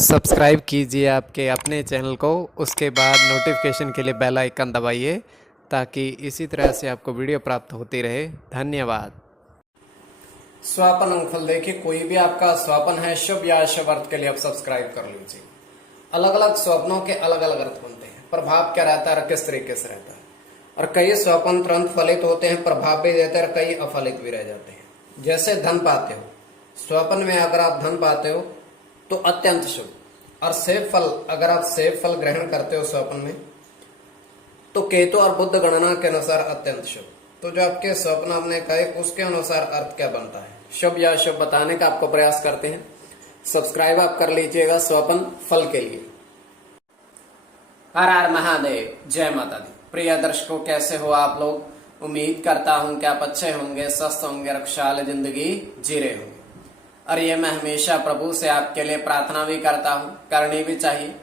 Subscribe कीजिए आपके अपने चैनल को, उसके बाद नोटिफिकेशन के लिए बेल आइकन दबाइए ताकि इसी तरह से आपको वीडियो प्राप्त होती रहे। धन्यवाद। स्वपन अंगफल देखिए, कोई भी आपका स्वपन है शुभ या अशुभ अर्थ के लिए आप सब्सक्राइब कर लीजिए। अलग अलग स्वप्नों के अलग अलग अर्थ बनते हैं, प्रभाव क्या रहता है, किस तरीके से रहता है। और कई स्वप्न तुरंत फलित होते हैं, प्रभाव भी देते हैं, और कई अफलित भी रह जाते हैं। जैसे धन पाते हो, स्वप्न में अगर आप धन पाते हो तो अत्यंत शुभ, और सेब फल, अगर आप सेब फल ग्रहण करते हो स्वप्न में, तो केतु और बुद्ध गणना के अनुसार अत्यंत शुभ। तो जो आपके स्वप्न आपने कहे उसके अनुसार अर्थ क्या बनता है, शुभ या अशुभ बताने का आपको प्रयास करते हैं। सब्सक्राइब आप कर लीजिएगा स्वप्न फल के लिए। हर हर महादेव, जय माता दी। प्रिय दर्शकों, कैसे हो आप लोग? उम्मीद करता हूं कि आप अच्छे होंगे, स्वस्थ होंगे, खुशहाल जिंदगी जी रहे होंगे। और ये मैं हमेशा प्रभु से आपके लिए प्रार्थना भी करता हूँ, करनी भी चाहिए,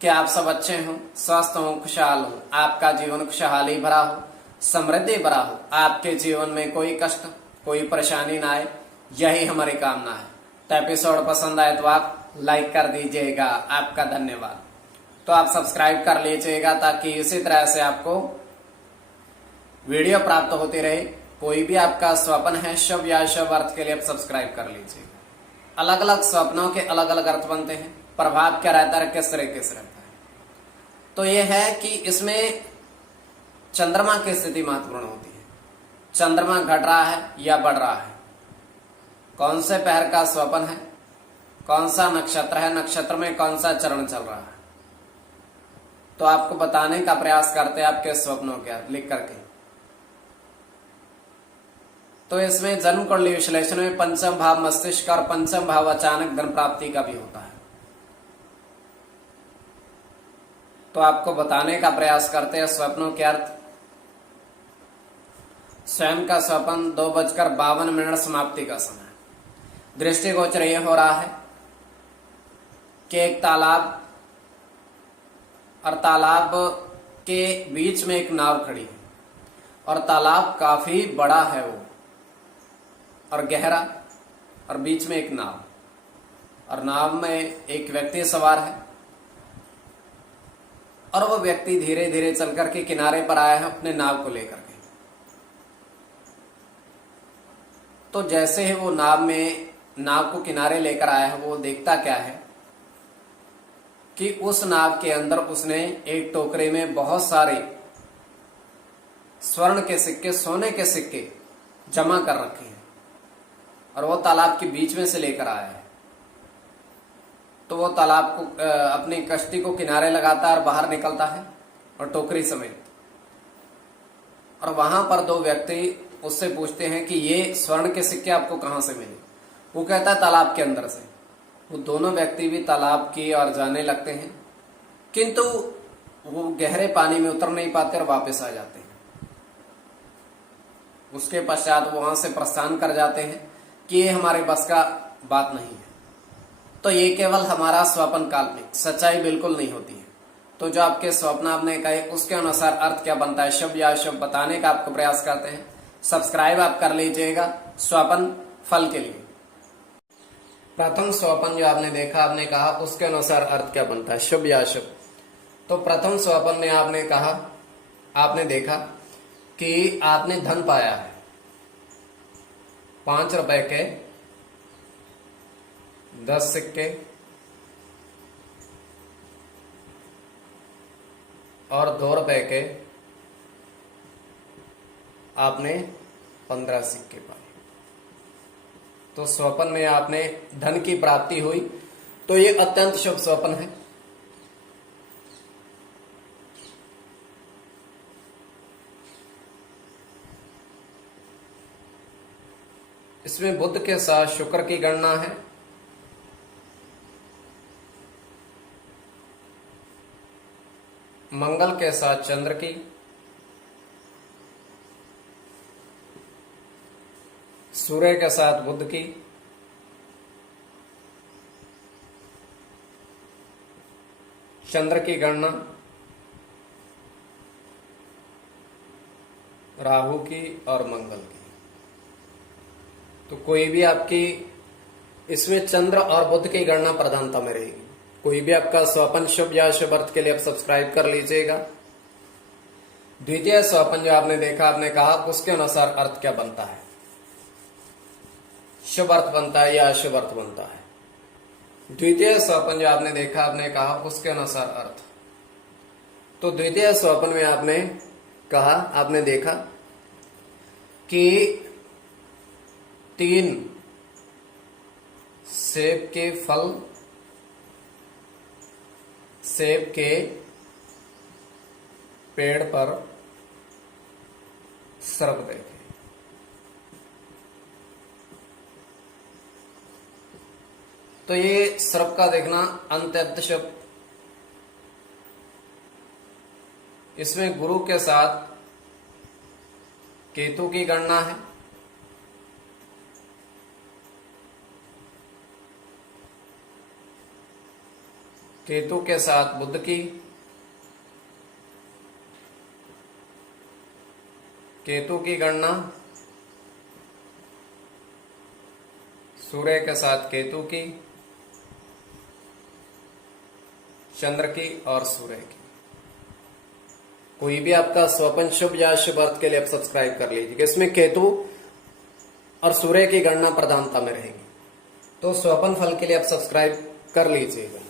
कि आप सब अच्छे हों, स्वस्थ हों, खुशहाल हो, आपका जीवन खुशहाली भरा हो, समृद्धि भरा हो, आपके जीवन में कोई कष्ट, कोई परेशानी ना आए, यही हमारी कामना है। तो एपिसोड पसंद आए तो आप लाइक कर दीजिएगा, आपका धन्यवाद। तो आप सब्सक्राइब कर लीजिएगा ताकि इसी तरह से आपको वीडियो प्राप्त होती रहे। कोई भी आपका स्वप्न है शुभ या अशुभ अर्थ के लिए आप सब्सक्राइब कर लीजिएगा। अलग अलग स्वप्नों के अलग अलग अर्थ बनते हैं, प्रभाव क्या रहता है, किस तरीके से रहता है। तो यह है कि इसमें चंद्रमा की स्थिति महत्वपूर्ण होती है। चंद्रमा घट रहा है या बढ़ रहा है, कौन से पहर का स्वप्न है, कौन सा नक्षत्र है, नक्षत्र में कौन सा चरण चल रहा है, तो आपको बताने का प्रयास करते हैं आपके स्वप्नों के लिख करके। तो इसमें जन्म कुंडली विश्लेषण में पंचम भाव मस्तिष्क और पंचम भाव अचानक धन प्राप्ति का भी होता है। तो आपको बताने का प्रयास करते हैं स्वप्नों के अर्थ। स्वयं का स्वप्न 2:52 समाप्ति का समय। दृष्टिगोचर यह हो रहा है कि एक तालाब, और तालाब के बीच में एक नाव खड़ी है, और तालाब काफी बड़ा है वो, और गहरा, और बीच में एक नाव, और नाव में एक व्यक्ति सवार है, और वो व्यक्ति धीरे धीरे चल करके किनारे पर आया है अपने नाव को लेकर के। तो जैसे ही वो नाव को किनारे लेकर आया है, वो देखता क्या है कि उस नाव के अंदर उसने एक टोकरे में बहुत सारे स्वर्ण के सिक्के, सोने के सिक्के जमा कर रखे हैं, और वो तालाब के बीच में से लेकर आया है। तो वो तालाब को, अपनी कश्ती को किनारे लगाता है और बाहर निकलता है, और टोकरी समेत। और वहां पर दो व्यक्ति उससे पूछते हैं कि ये स्वर्ण के सिक्के आपको कहां से मिले। वो कहता है तालाब के अंदर से। वो दोनों व्यक्ति भी तालाब की ओर जाने लगते हैं, किंतु वो गहरे पानी में उतर नहीं पाते और वापस आ जाते हैं। उसके पश्चात वो वहां से प्रस्थान कर जाते हैं कि ये हमारे बस का बात नहीं है। तो ये केवल हमारा स्वप्न काल्पनिक, सच्चाई बिल्कुल नहीं होती है। तो जो आपके स्वप्न आपने कहे उसके अनुसार अर्थ क्या बनता है, शुभ या अशुभ बताने का आपको प्रयास करते हैं। सब्सक्राइब आप कर लीजिएगा स्वप्न फल के लिए। प्रथम स्वप्न जो आपने देखा, आपने कहा उसके अनुसार अर्थ क्या बनता है, शुभ या अशुभ। तो प्रथम स्वप्न में आपने कहा, आपने देखा कि आपने धन पाया है, 5 रुपए के 10 सिक्के और 2 रुपए के आपने 15 सिक्के पाए। तो स्वप्न में आपने धन की प्राप्ति हुई, तो ये अत्यंत शुभ स्वप्न है। इसमें बुध के साथ शुक्र की गणना है, मंगल के साथ चंद्र की, सूर्य के साथ बुध की, चंद्र की गणना राहु की और मंगल की। तो कोई भी आपकी इसमें चंद्र और बुध की गणना प्रधानता में रहेगी। कोई भी आपका स्वपन शुभ या शुभ अर्थ के लिए आप सब्सक्राइब कर लीजिएगा। द्वितीय स्वपन जो आपने देखा, आपने कहा उसके अनुसार अर्थ क्या बनता है, शुभ अर्थ बनता है या अशुभ अर्थ बनता है। द्वितीय स्वपन जो आपने देखा, आपने कहा उसके अनुसार अर्थ। तो द्वितीय स्वपन में आपने कहा, आपने देखा कि 3 सेब के फल, सेब के पेड़ पर सर्प देखे। तो ये सर्प का देखना अंत्यत शब्द, इसमें गुरु के साथ केतु की गणना है। केतु के साथ बुध की, केतु की गणना सूर्य के साथ केतु की, चंद्र की और सूर्य की। कोई भी आपका स्वपन शुभ या शुभ अर्थ के लिए आप सब्सक्राइब कर लीजिए। इसमें केतु और सूर्य की गणना प्रधानता में रहेगी। तो स्वपन फल के लिए आप सब्सक्राइब कर लीजिएगा।